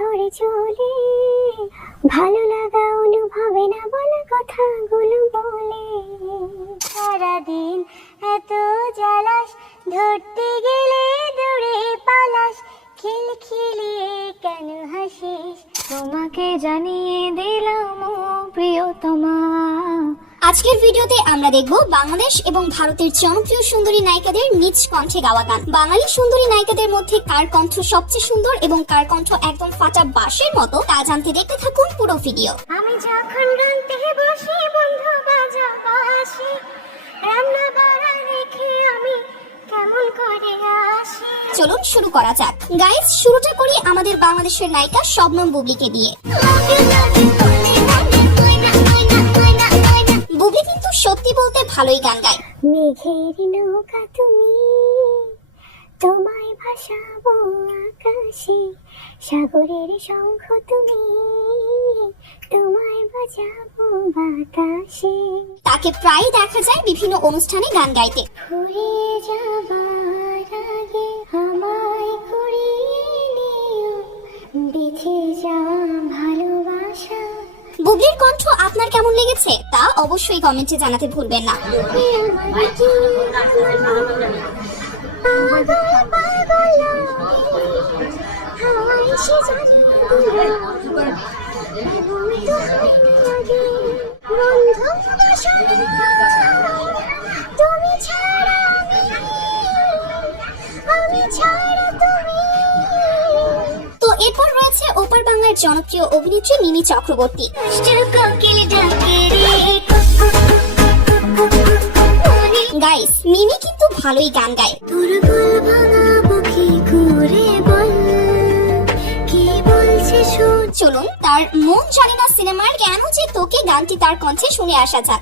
ধরে চলে, ভালো লাগা অনুভবে না বলা কথাগুলো বলে। সারাদিন এত জ্বালাস, ধরতে গেলে দূরে পালাস, খিলখিলিয়ে কেন হাসিস, তোমাকে জানিয়ে দিলাম ও প্রিয়তমা। আজকের ভিডিওতে আমরা দেখব বাংলাদেশ এবং ভারতের জনপ্রিয় সুন্দরী নায়িকাদের নিজ কণ্ঠে গাওয়া গান। বাঙালি সুন্দরী নায়িকাদের মধ্যে কার কণ্ঠ সবচেয়ে সুন্দর এবং কার কণ্ঠ একদম ফাটা বাঁশের মতো তা জানতে দেখতে থাকুন পুরো ভিডিও। আমি যখন রান্তে বসি বন্ধু বাজা বাসি, রান্না বাড়া রেখে আমি কেমন করে আসি। চলুন শুরু করা যাক। গাইস, শুরুটা করি আমাদের বাংলাদেশের নায়িকা শবনম বুবলিকে দিয়ে। বুবলি কিন্তু সত্যি বলতে ভালোই গান গায়। মেঘের নৌকা তুমি, তোমায় ভাসাবো আকাশে, সাগরের শঙ্খ তুমি, তোমায় বাজাবো বাতাসে। তাকে প্রায় দেখা যায় বিভিন্ন অনুষ্ঠানে গান গাইতে। ফুরিয়ে যাবার আগে আমায় কুড়িয়ে নিও, বেঁচে যাওয়া ভালোবাসা। বুবলির কণ্ঠ আপনার কেমন লেগেছে তা অবশ্যই কমেন্টে জানাতে ভুলবেন না। তো এরপর রয়েছে ওপার বাংলার জনপ্রিয় অভিনেত্রী মিমি চক্রবর্তী। গাইস, মিমি কিন্তু ভালোই গান গায়। চলুন তার মন জানি না সিনেমার কেন যে তোকে গানটি তার কণ্ঠে শুনে আসা যাক।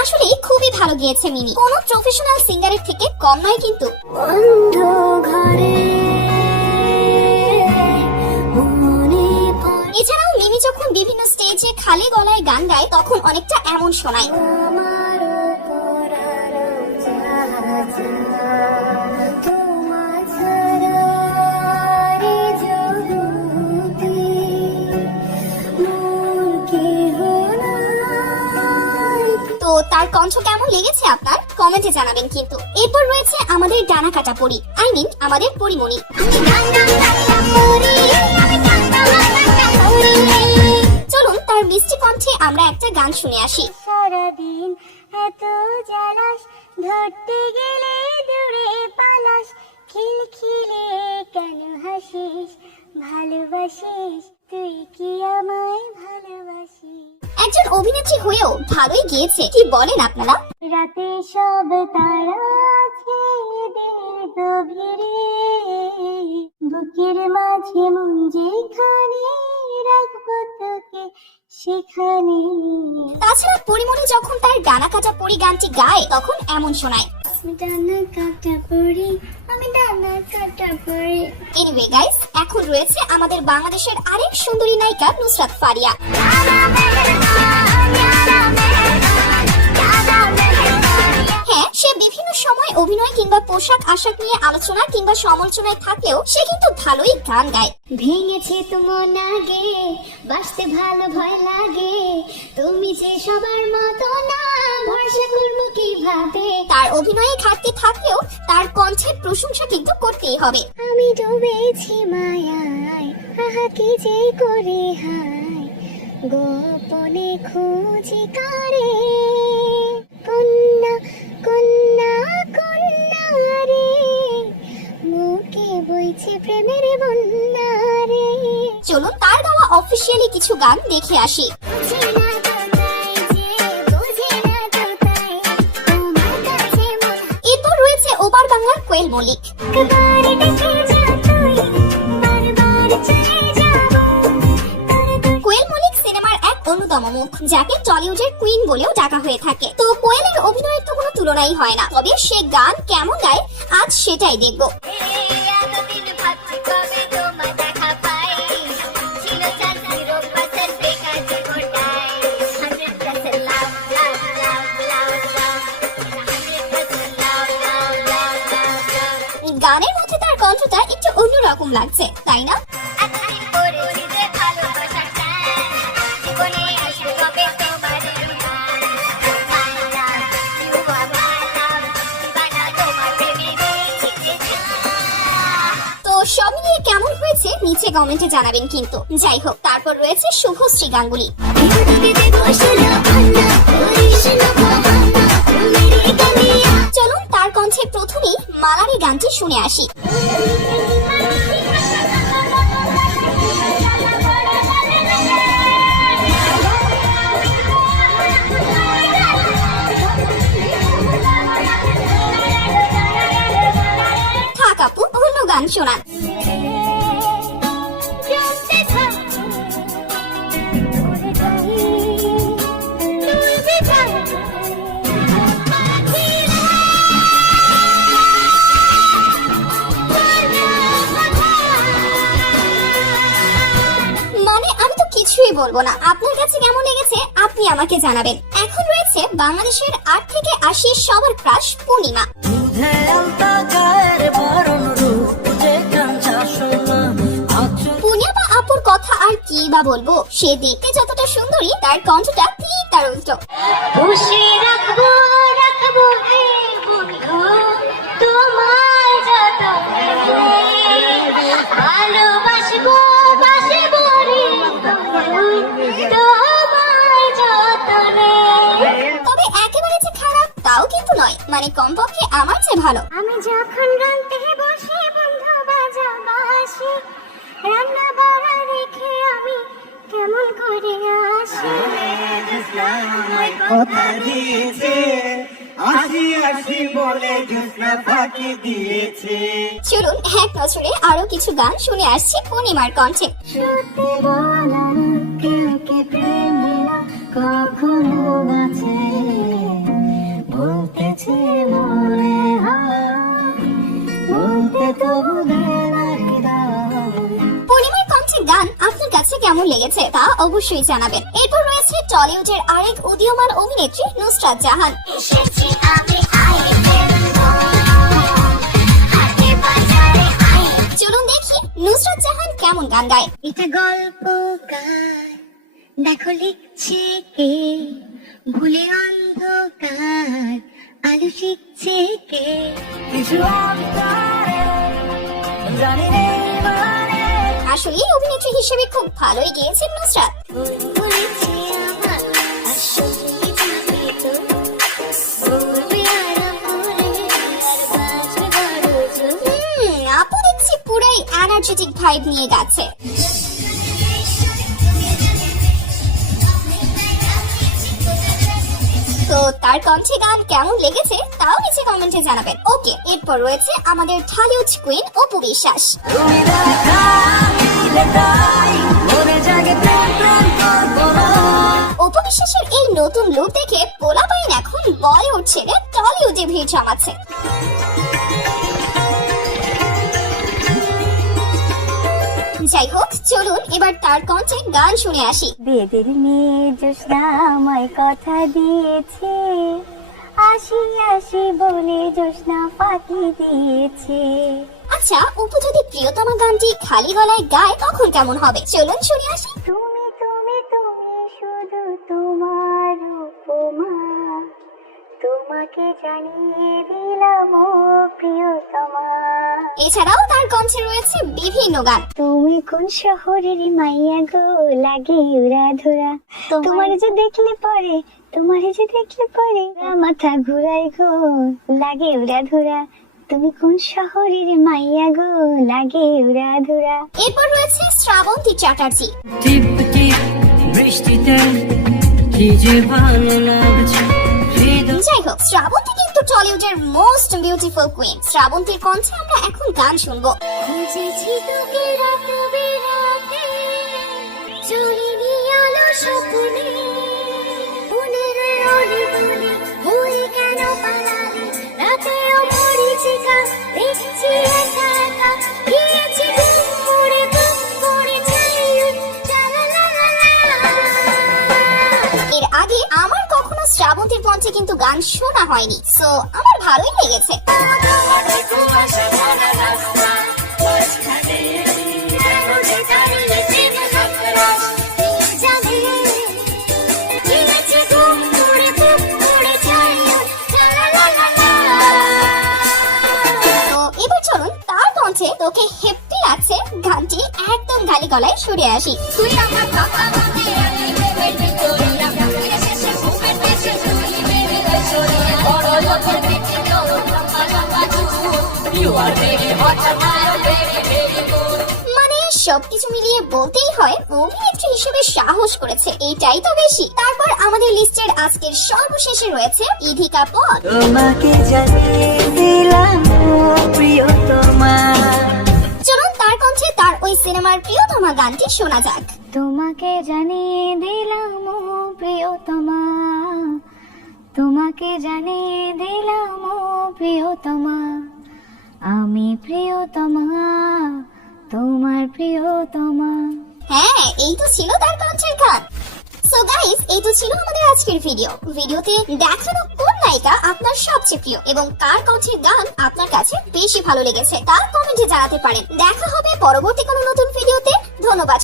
আসলে খুবই ভালো গেয়েছে মিমি, কোনো প্রফেশনাল সিঙ্গারের থেকে কম নয় কিন্তু। এছাড়াও মিমি যখন বিভিন্ন স্টেজে খালি গলায় গান গায় তখন অনেকটা এমন শোনায়। তো তার কণ্ঠ কেমন লেগেছে আপনার কমেন্টে জানাবেন কিন্তু। এরপর রয়েছে আমাদের ডানা কাটা পরি, আমাদের পরিমণি। চলুন তার মিষ্টি কণ্ঠে আমরা একটা গান শুনে আসি। সারাদিন এত জ্বালাস, ধরতে গেলে দূরে পালাস, খিলখিলে কেন হাসিস, ভালোবাসিস তুই কি আমায় ভালোবাসিস। একজন অভিনেত্রী হয়েও ভালোই গিয়েছে, কি বলেন আপনারা? রাতে সব তারা আছে দিনের গভীরে, বুকের মাঝে মন যেখানে রাখবো তোকে সেখানে। তাছাড়া পরিমণি যখন তার ডানা কাটা পরি গানটি গায় তখন এমন শোনায়। এনিওয়ে গাইস, এখন রয়েছে আমাদের বাংলাদেশের আরেক সুন্দরী নায়িকা নুসরাত ফারিয়া। হ্যাঁ, সে বিভিন্ন সময় অভিনয় কিংবা পোশাক আশাক নিয়ে আলোচনা কিংবা সমালোচনায় থাকলেও সে কিন্তু ভালোই গান গায়। ভেঙেছে তোমার নাগে, বাঁচতে ভালো ভয় লাগে, তুমি যে সবার মতো না, ভরসা করবো কিভাবে। তার অভিনয়ে ঘাটতি থাকলেও তার কণ্ঠের প্রশংসা কিন্তু করতেই হবে। আমি ডুবেছি মায়ায়, আহা কি যে করে হায়, গোপনে খুঁজি কারে, কন্যা কন্যা কন্যা রে, মুখে বইছে প্রেমের বন্যা রে। চলুন তার গাওয়া অফিসিয়ালি কিছু গান দেখে আসি। এরপর রয়েছে ওপার বাংলার কোয়েল মল্লিক। কোয়েল মল্লিক সিনেমার এক অন্যতম মুখ, যাকে টলিউডের কুইন বলেও ডাকা হয়ে থাকে। তো কোয়েলের অভিনয়ের তো কোনো তুলনাই হয় না, তবে সে গান কেমন গায় আজ সেটাই দেখবো। গানের মধ্যে তার কণ্ঠটা একটু অন্যরকম লাগছে, তাই না? এতদিন পরে যে ভালোবাসার টান, জীবনে আসবে কবে তোমার রুমাল। My love, you are my love, দিবানা তোমার প্রেমে রয়েছি যে জান। তো সব মিলিয়ে কেমন হয়েছে নিচে কমেন্টে জানাবেন কিন্তু। যাই হোক, তারপর রয়েছে শুভশ্রী গাঙ্গুলি। চলুন তার কণ্ঠে প্রথমেই মালারি গানটি শুনে আসি। থাক আপু, অন্য গান শোনান। জানতে থাক, উড়ে যাই, উড়বে যাই, পাখিরা মানে আমি তো কিছুই বলবো না, আপনার কাছে কেমন লেগেছে আপনি আমাকে জানাবেন। এখন রয়েছে বাংলাদেশের 8 থেকে 80 সবার ক্রাশ পূর্ণিমা। পূর্ণিমা আপুর কথা আর কি বা বলবো, সে দেখতে যতটা সুন্দরী তার কণ্ঠটা ঠিক তার উল্টো। বসে রাখবো রাখবো হে বন্ধু তোমায় যতনে, ভালোবাসবো বাসবো রে বন্ধু তোমায় যতনে। তবে একেবারে যে খারাপ তাও কিন্তু নয়, মানে কমপক্ষে আমার চেয়ে ভালো। আমি যখন গানতে বসে বন্ধু বাজা বাসি, রান্না বাড়া রেখে আমি কেমন করে আসি। কথা দিয়েছে আসি আসি বলে জ্যোৎস্না ফাঁকি দিয়েছে। চলুন এক নজরে আরো কিছু গান শুনে আসছি পূর্ণিমার কণ্ঠে। সত্যি বলা কেউ কে প্রেম না কখনো বাঁচে, বলতেছে মনে হয় বলতে তবু দেয় না হৃদয়। পূর্ণিমার কণ্ঠে গান আপনার কাছে কেমন লেগেছে তা অবশ্যই জানাবেন। এরপর রয়েছে টলিউডের আরেক উদীয়মান অভিনেত্রী নুসরাত জাহান। এসেছি আমি আইফেলবো, হাটে বাজারে আই। চলুন দেখি নুসরাত জাহান কেমন গান গায়। এটা গল্প গায়, দেখো লিখছে কে, ভুলে অন্ধকার আলো শিখছে কে। কিছু অন্তরে জানি নেই মানে আসলে অভিনেত্রী হিসেবে খুব ভালোই গেয়েছেন নুসরাত। বলেছে আমার আসলে যাবে তো, বলবে আরাম করে আর বাজবে বড় জোর। আপু দেখছি পুরাই এনার্জেটিক ভাইব নিয়ে গেছে। তো তার কণ্ঠে গান কেমন লেগেছে তাও নিচে কমেন্টে জানাবেন। ওকে, এরপর রয়েছে আমাদের ঢালিউড কুইন অপু বিশ্বাস। তুমি দেখা দিলে তাই মনে জাগে প্রেম প্রেম করবো না। অপু বিশ্বাসের এই নতুন লুক দেখে পোলাপাইন এখন বলিউড ছেড়ে টলিউডে ভিড় জমাচ্ছে। যাই হোক, চলুন এবার তার কণ্ঠে গান শুনে আসি। বেদের মেয়ে জ্যোৎস্না আমায় কথা দিয়েছে, আসি আসি বলে জ্যোৎস্না ফাঁকি দিয়েছে। আচ্ছা, অপু যদি প্রিয়তমা গানটি খালি গলায় গায় তখন কেমন হবে? চলুন শুনে আসি। তুমি তুমি তুমি শুধু তোমার উপমা, তোমাকে জানিয়ে দিলাম ও প্রিয়তমা। এছাড়াও তার কণ্ঠে রয়েছে বিভিন্ন গান। তুমি কোন শহরের মাইয়া গো, লাগে উড়া ধরা, তোমার যে দেখলে পরে, তোমার যে দেখলে পরে মাথা ঘুরাই গো, লাগে উড়া ধরা। তুমি কোন শহরের মাইয়া গো, লাগে উড়া ধরা। এরপর রয়েছে শ্রাবন্তী চ্যাটার্জি। টিপ টিপ বৃষ্টিতে কি যে ভালো লাগছে। যাই হোক, শ্রাবন্তী কিন্তু টলিউডের মোস্ট বিউটিফুল কুইন। শ্রাবন্তীর কণ্ঠে আমরা এখন গান শুনবো। খুঁজেছি তোকে রাত বেরাতে, চলিনি আলো স্বপ্নে, মনের অলিগলি হয়ে কেন পালালি, রাতেও মরিচিকা দেখছি একা একা, গিয়েছি ঘুম করে চাই লা লা লা লা। এর আগে আমার কখনো শ্রাবন্তী শ্রাবন্তীর কণ্ঠে কিন্তু গান শোনা হয়নি, সো আমার ভালোই লেগেছে। তো এবার চলুন তার কণ্ঠে তোকে হেপি লাগছে গানটি একদম গালি গলায় শুনে আসি। তুই আমার কথা বলতে আলি বেবি তোরিয়া গায়ে শেষে ঘুমের দেশে তুই বেবি সরিয়া বড় লোকের বেটি তোর লম্বা লম্বা চুল ইউ আর ভেরি হট আর ভেরি ভেরি গুড। মানে সবকিছু মিলিয়ে বলতেই হয় অভিনেত্রী হিসেবে সাহস করেছে, এটাই তো বেশি। তারপর আমাদের লিস্টের আজকের সর্বশেষে রয়েছে ইধিকা পদ। তোমাকে জানিয়ে দিলাম প্রিয়তমা। চলুন তার কণ্ঠে তার ওই সিনেমার প্রিয়তমা গানটি শোনা যাক। তোমাকে জানিয়ে দিলাম ও প্রিয়তমা, তোমাকে জানিয়ে দিলাম ও প্রিয়তমা, আমি প্রিয়তমা, তোমার প্রিয়তমা। হ্যাঁ, এই তো ছিল তার কণ্ঠের গান। সো গাইস, এই তো ছিল আমাদের আজকের ভিডিওতে দেখানো কোন নায়িকা আপনার সবচেয়ে প্রিয় এবং কার কণ্ঠের গান আপনার কাছে বেশি ভালো লেগেছে তা কমেন্টে জানাতে পারেন। দেখা হবে পরবর্তী কোনো নতুন ভিডিওতে। ধন্যবাদ।